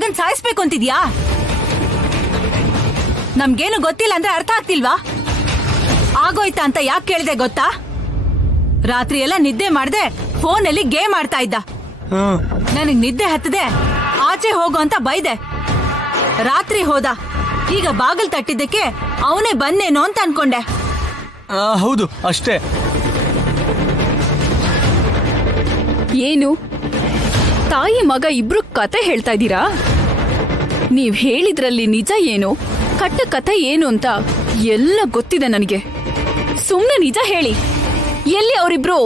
ಮಗನ್ ಸಾಯಿಸ್ಬೇಕು ಅಂತಿದ್ಯಾ? ನಮ್ಗೇನು ಗೊತ್ತಿಲ್ಲ ಅಂದ್ರೆ ಅರ್ಥ ಆಗ್ತಿಲ್ವಾ? ಆಗೋಯ್ತಾ ಅಂತ ಯಾಕೆ ಕೇಳಿದೆ ಗೊತ್ತಾ? ರಾತ್ರಿ ಎಲ್ಲ ನಿದ್ದೆ ಮಾಡ್ದೆ ಫೋನಲ್ಲಿ ಗೇಮ್ ಆಡ್ತಾ ಇದ್ದ. ನನಗ್ ನಿದ್ದೆ ಹತ್ತದೆ, ಆಚೆ ಹೋಗು ಅಂತ ಬೈದೆ. ರಾತ್ರಿ ಹೋದ. ಈಗ ಬಾಗಿಲ್ ತಟ್ಟಿದ್ದಕ್ಕೆ ಅವನೇ ಬಂದೇನೋ ಅಂತ ಅನ್ಕೊಂಡೆ. ಹೌದು, ಅಷ್ಟೇ. ಏನು ತಾಯಿ ಮಗ ಇಬ್ರು ಕತೆ ಹೇಳ್ತಾ ಇದ್ದೀರಾ? ನೀವ್ ಹೇಳಿದ್ರಲ್ಲಿ ನಿಜ ಏನು, ಕಟ್ಟ ಕಥೆ ಏನು ಅಂತ ಎಲ್ಲ ಗೊತ್ತಿದೆ ನನಗೆ. ಸುಮ್ನೆ ನಿಜ ಹೇಳಿ, ಎಲ್ಲಿ ಅವರಿಬ್ರು?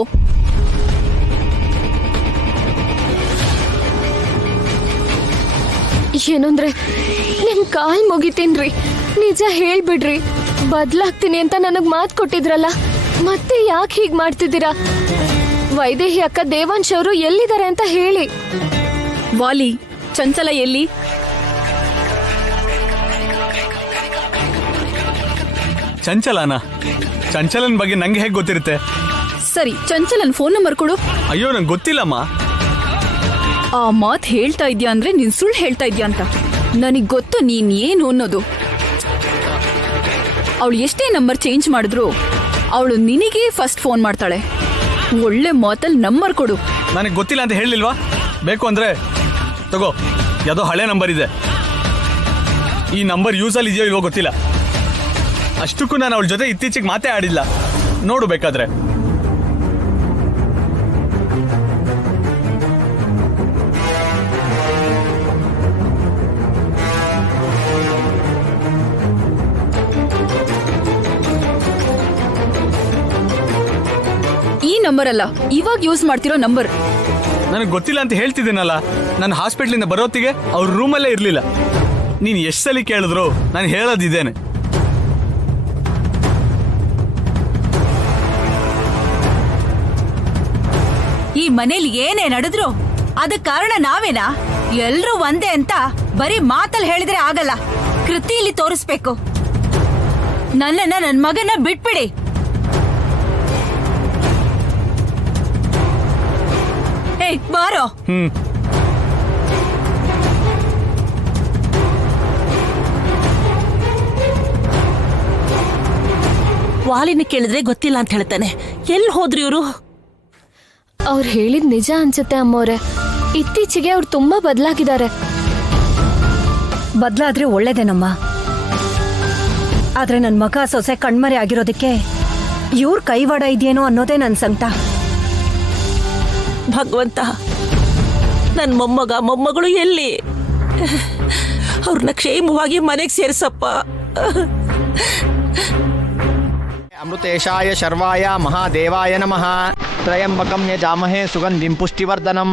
ಏನಂದ್ರೆ ನಿಮ್ ಕಾಲ್ ಮುಗಿತೀನ್ರಿ, ನಿಜ ಹೇಳ್ಬಿಡ್ರಿ. ಬದ್ಲಾಗ್ತೀನಿ ಅಂತ ನನಗ್ ಮಾತು ಕೊಟ್ಟಿದ್ರಲ್ಲ, ಮತ್ತೆ ಯಾಕೆ ಹೀಗ್ ಮಾಡ್ತಿದ್ದೀರಾ? ವೈದೇಹಿ ಅಕ್ಕ, ದೇವಾಂಶ್ ಅವರು ಎಲ್ಲಿದ್ದಾರೆ ಅಂತ ಹೇಳಿ. ವಾಲಿ, ಚಂಚಲ ಎಲ್ಲಿ? ಚಂಚಲನಾ? ಚಂಚಲನ್ ಬಗ್ಗೆ ನಂಗೆ ಹೇಗೆ ಗೊತ್ತಿರುತ್ತೆ? ಸರಿ, ಚಂಚಲನ್ ಫೋನ್ ನಂಬರ್ ಕೊಡು. ಅಯ್ಯೋ, ನಂಗೆ ಗೊತ್ತಿಲ್ಲಮ್ಮ. ಆ ಮಾತ್ ಹೇಳ್ತಾ ಇದ್ಯಾ ಅಂದ್ರೆ ನೀನ್ ಸುಳ್ಳು ಹೇಳ್ತಾ ಇದ್ಯಾ ಅಂತ ನನಗ್ ಗೊತ್ತು. ನೀನ್ ಏನು ಅನ್ನೋದು. ಅವಳು ಎಷ್ಟೇ ನಂಬರ್ ಚೇಂಜ್ ಮಾಡಿದ್ರು ಅವಳು ನಿನಗೆ ಫಸ್ಟ್ ಫೋನ್ ಮಾಡ್ತಾಳೆ. ಒಳ್ಳೆ ಮಾತಲ್ಲಿ ನಂಬರ್ ಕೊಡು. ನನಗೆ ಗೊತ್ತಿಲ್ಲ ಅಂತ ಹೇಳಿಲ್ವಾ? ಬೇಕು ಅಂದ್ರೆ ತಗೋ, ಯಾವುದೋ ಹಳೆ ನಂಬರ್ ಇದೆ. ಈ ನಂಬರ್ ಯೂಸಲ್ಲಿ ಇದೆಯೋ ಇಲ್ವೋ ಗೊತ್ತಿಲ್ಲ. ಅಷ್ಟಕ್ಕೂ ನಾನು ಅವಳ ಜೊತೆ ಇತ್ತೀಚೆಗೆ ಮಾತೇ ಆಡಿಲ್ಲ. ನೋಡು ಬೇಕಾದ್ರೆ. ಈ ನಂಬರ್ ಅಲ್ಲ, ಇವಾಗ ಯೂಸ್ ಮಾಡ್ತಿರೋ ನಂಬರ್. ನನಗೆ ಗೊತ್ತಿಲ್ಲ ಅಂತ ಹೇಳ್ತಿದ್ದೀನಲ್ಲ. ನಾನು ಹಾಸ್ಪಿಟ್ಲಿಂದ ಬರೋತ್ತಿಗೆ ಅವ್ರ ರೂಮಲ್ಲೇ ಇರಲಿಲ್ಲ. ನೀನು ಎಷ್ಟು ಸಲ ಕೇಳಿದ್ರು ನಾನು ಹೇಳೋದಿದ್ದೇನೆ. ಈ ಮನೇಲಿ ಏನೇ ನಡೆದ್ರು ಅದಕ್ಕೆ ಕಾರಣ ನಾವೇನಾ? ಎಲ್ರೂ ಒಂದೇ ಅಂತ ಬರೀ ಮಾತಲ್ಲಿ ಹೇಳಿದ್ರೆ ಆಗಲ್ಲ, ಕೃತಿಯಲ್ಲಿ ತೋರಿಸ್ಬೇಕು. ನನ್ ಮಗನ ಬಿಟ್ಬಿಡಿ. ಏಯ್ ಬಾರೋ. ವಾಲಿನ ಕೇಳಿದ್ರೆ ಗೊತ್ತಿಲ್ಲ ಅಂತ ಹೇಳ್ತಾನೆ. ಎಲ್ಲಿ ಹೋದ್ರಿ ಇವರು? ಅವ್ರು ಹೇಳಿದ್ ನಿಜ ಅನ್ಸುತ್ತೆ ಅಮ್ಮವ್ರೆ. ಇತ್ತೀಚೆಗೆ ಅವ್ರು ತುಂಬಾ ಬದಲಾಗಿದ್ದಾರೆ. ಬದಲಾದ್ರೆ ಒಳ್ಳೇದೇನಮ್ಮ. ಆದ್ರೆ ನನ್ ಮಗ ಸೊಸೆ ಕಣ್ಮರೆ ಆಗಿರೋದಕ್ಕೆ ಇವ್ರ ಕೈವಾಡ ಇದೆಯೇನೋ ಅನ್ನೋದೇ ನನ್ ಸಂಕಟ. ಭಗವಂತ, ನನ್ನ ಮೊಮ್ಮಗಳು ಎಲ್ಲಿ? ಅವ್ರನ್ನ ಕ್ಷೇಮವಾಗಿ ಮನೆಗೆ ಸೇರಿಸಪ್ಪ. ಅಮೃತೇಶಾಯ ಶರ್ವಾಯ ಮಹಾದೇವಾಯ ನಮಃ. ತ್ರಯಂಬಕಂ ಯಜಾಮಹೇ ಸುಗಂಧಿಂ ಪುಷ್ಟಿವರ್ಧನಂ.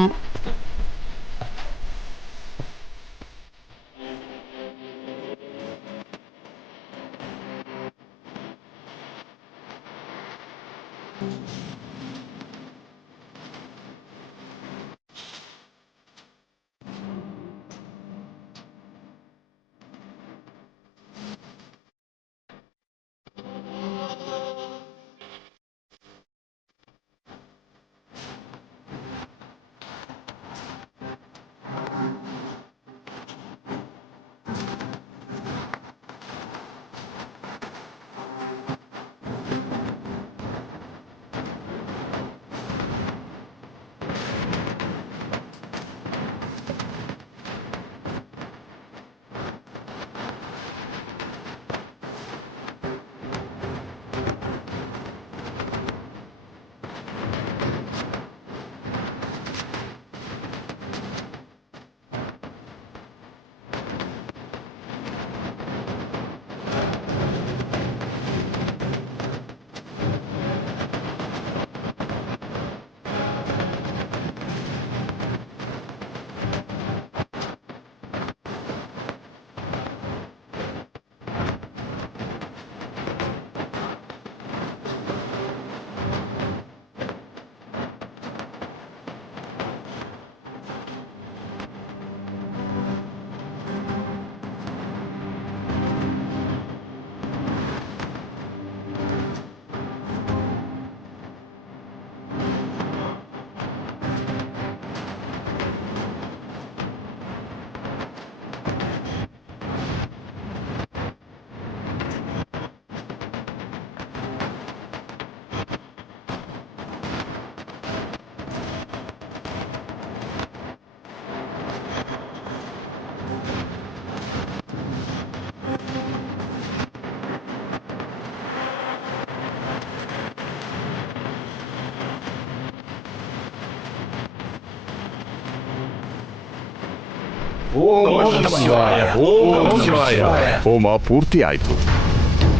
ಹೋಮ ಪೂರ್ತಿ ಆಯ್ತು.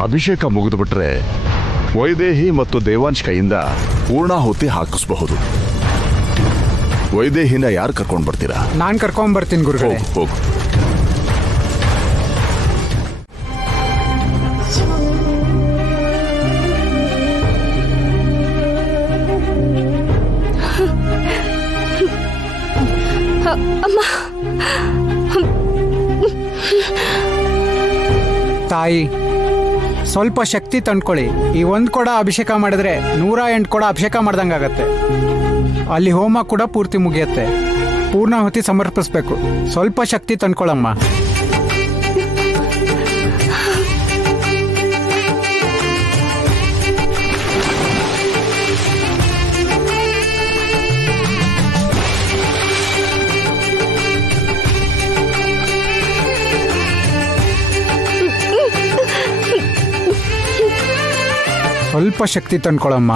ಅಭಿಷೇಕ ಮುಗಿದುಬಿಟ್ರೆ ವೈದೇಹಿ ಮತ್ತು ದೇವಾಂಶ್ ಕೈಯಿಂದ ಪೂರ್ಣಾಹುತಿ ಹಾಕಿಸಬಹುದು. ವೈದೇಹಿನ ಯಾರು ಕರ್ಕೊಂಡು ಬರ್ತೀರಾ? ನಾನ್ ಕರ್ಕೊಂಡ್ ಬರ್ತೀನಿ ಗುರುಗಳೇ. ಹೋಗು. ತಾಯಿ, ಸ್ವಲ್ಪ ಶಕ್ತಿ ತಂದ್ಕೊಳ್ಳಿ. ಈ ಒಂದ್ ಕೊಡ ಅಭಿಷೇಕ ಮಾಡಿದ್ರೆ 108 ಕೊಡ ಅಭಿಷೇಕ ಮಾಡ್ದಂಗಾಗತ್ತೆ. ಅಲ್ಲಿ ಹೋಮ ಕೂಡ ಪೂರ್ತಿ ಮುಗಿಯತ್ತೆ. ಪೂರ್ಣಾಹುತಿ ಸಮರ್ಪಿಸ್ಬೇಕು. ಸ್ವಲ್ಪ ಶಕ್ತಿ ತಂದ್ಕೊಳ್ಳಮ್ಮ. ಸ್ವಲ್ಪ ಶಕ್ತಿ ತಂದ್ಕೊಳ್ಳಮ್ಮ.